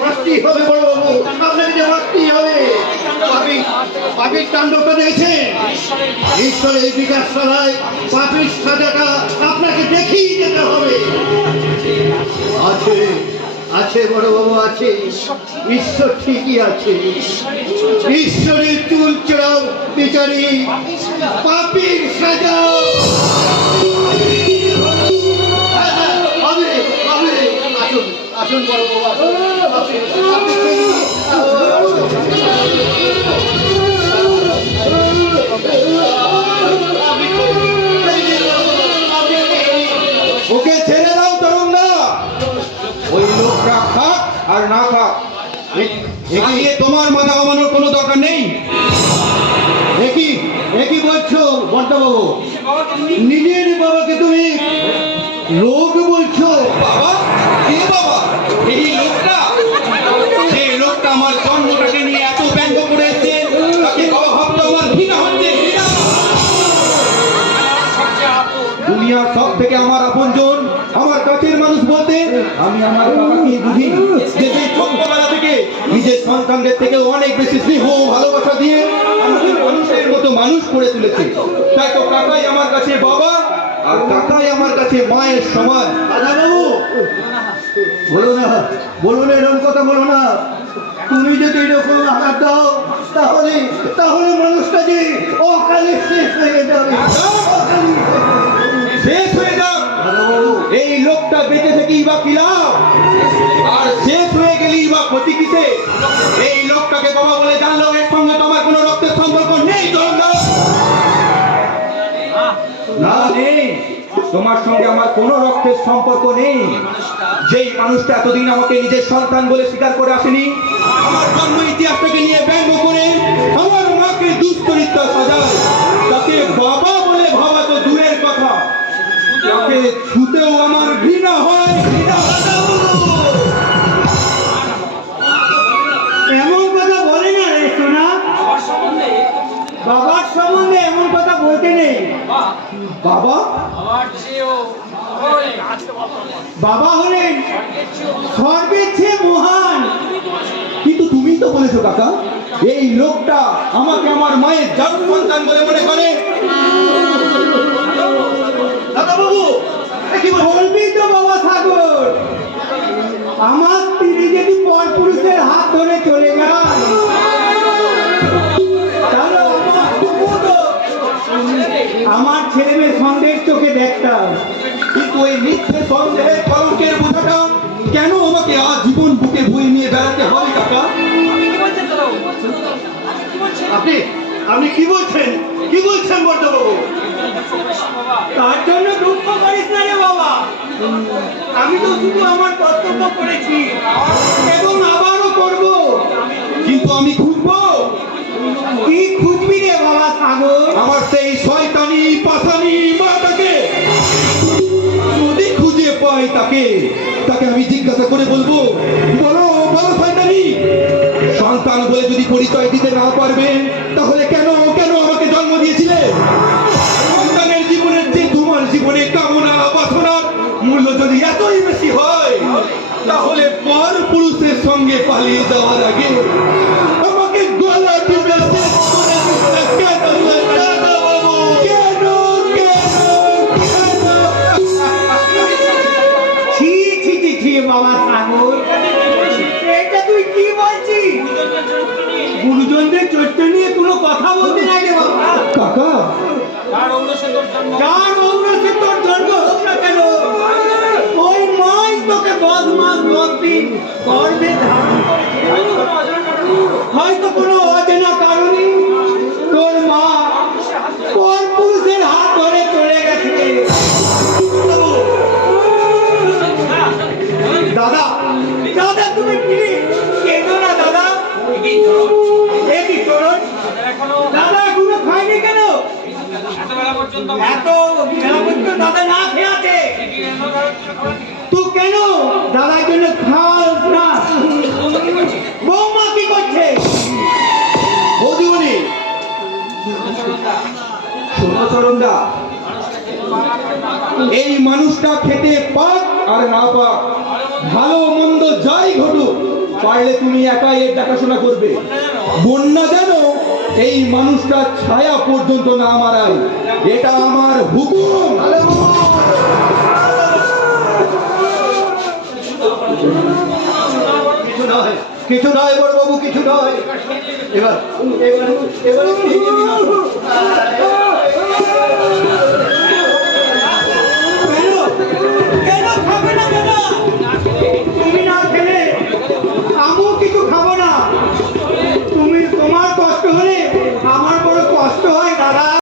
মারতেই হবে বড় বাবু, আপনাকে যে মারতেই হবে। পাপির তাণ্ডবটা দেখেছেন? ঈশ্বরের এই বিকাশ সভায় পাপির সাজাটা আপনাকে দেখেই যেতে হবে। আছে আছে বড় বাবু, আছে। ঈশ্বর ঠিকই আছে। ঈশ্বরের চুল চড়াও বিচারী পাপির সাজা হবে হবে। আসুন আসুন বড় বাবু, ওকে ছেড়ে দাও তরুণদা। ওই লোকটা খাক আর না খাক, এগিয়ে তোমার মাথা ঘামানোর কোনো দরকার নেই। একই বলছো বন্টা বাবু? নিজের বাবাকে তুমি লোক বলছো? বাবা? কে বাবা? এই লোকটা, যে লোকটা আমার জন্মটাকে নিয়ে এত ব্যঙ্গ করে এসেছে, তাকে বাবা ভাবতে আমার ঘৃণা হচ্ছে। দুনিয়ার সব থেকে আমার আপনজন, আমার কাছের মানুষ বলতে আমি আমার বাবাকে বুঝি, যে সেই ছোট্টবেলা থেকে নিজের সন্তানদের থেকে অনেক বেশি স্নেহ ভালোবাসা দিয়ে আমাকে মানুষের মতো মানুষ করে তুলেছে। তাই তো কাকাই আমার কাছে বাবা, আর কাকাই আমার কাছে মায়ের সমান। দাদা বাবু বলো না, বলো না, এরকম কথা বলো না। তুমি যদি এরকম আঘাত দাও তাহলে তাহলে মানুষটা যে অকালে শেষ হয়ে যাবে। শেষ হয়ে যাক, এই লোকটা বেঁচে থেকেই বা কি লাভ, আর শেষ হয়ে গেলেই বা ক্ষতি কিসে? এই লোকটাকে বাবা বলে জানলেও এর সঙ্গে তো আমার কোনো রক্তের সম্পর্ক নেই। না নেই, তোমার সঙ্গে আমার কোনো রক্তের সম্পর্ক নেই। যেই মানুষটা এতদিন আমাকে নিজের সন্তান বলে স্বীকার করে আসেনি, আমার জন্ম ইতিহাসটাকে নিয়ে ব্যঙ্গ করে আমার মাকে দুশ্চরিত্র সাজায়, তাকে বাবা বলে ভাবা তো দূরের কথা, তাকে ছুতেও আমার ঘৃণা হয়। এমন কথা বলে না রে সোনা, বাবার সম্বন্ধে এমন কথা বলতে নেই। বাবা? বাবা হলেন স্বর্গের চেয়ে মহান। কিন্তু তুমি তো বলেছো কাকা, এই লোকটা আমাকে আমার মায়ের জাত সন্তান বলে মনে করে। দাদা বাবু কি বলবি তো বাবা সাগর? আমার স্ত্রী যদি পরপুরুষের হাত ধরে চলে যায় তাহলে আমার ছেলে মেয়ে সন্দেহের চোখে দেখতাম। কিন্তু এই মিথ্যে সন্দেহের কলঙ্কের বোঝাটা কেন আমাকে আজীবন বুকে বয়ে নিয়ে বেড়াতে হবে কাকা? আপনি আপনি কি বলছেন? কি বলছেন বড় বাবু? তার জন্য দুঃখ করিস না রে বাবা। আমি তো শুধু আমার কর্তব্য করেছি এবং আবারও করব। কিন্তু আমি খুঁজবো। কি খুঁজবি রে বাবা সাগর? আমার সেই শয়তানি পাশানি মাটাকে যদি খুঁজে পাই, তাকে আমি জিজ্ঞাসা করে বলবো, বলো বলো শয়তানি, সন্তান বলে যদি পরিচয় দিতে না পারবে তাহলে কেন কেন আমাকে জন্ম দিয়েছিলে? সন্তানের জীবনের যে তোমার জীবনে কামনা বাসনার মূল্য যদি এতই বেশি হয়, তাহলে পর পুরুষের সঙ্গে পালিয়ে যাওয়ার আগে আমাকে গলা টিপে শেষ করে দিতে কেন? ছি ছি ছি ছি বাবা সাগর, এটা তুই কি বলছিস? গুরুজনদের চরিত্র নিয়ে কোনো কথা বলতে নাই রে বাবা। কাকা, যার ঔরসে তোর জন্ম হোক না কেন, ওই মাই তোকে 10 মাস 10 দিন গর্ভে ধারণ করেছে। হয়তো কোনো অজানা কারণে তোর মা পরপুরুষের হাত ধরে চলে গেছে। দাদা দাদা তুমি প্লিজ কেঁদো না দাদা। একই চরণ দাদা এখনো খায়নি কেন? এত বেলা পর্যন্ত দাদা না খেয়ে আছে। তুই কেন দাদার জন্য খাওয়াস না? বৌমা কি করছে? বৌদিমণি, শোনো চরণদা, এই মানুষটা খেতে পাক আর না পাক, ভালো মন্দ যাই ঘটুক, পারলে তুমি একাই এর দেখাশোনা করবে। বন্যা যেন এই মানুষটার ছায়া পর্যন্ত না মারায়, এটা আমার হুকুম। কিছু নয় বড়বাবু, কিছু নয়। এবার এবার এবার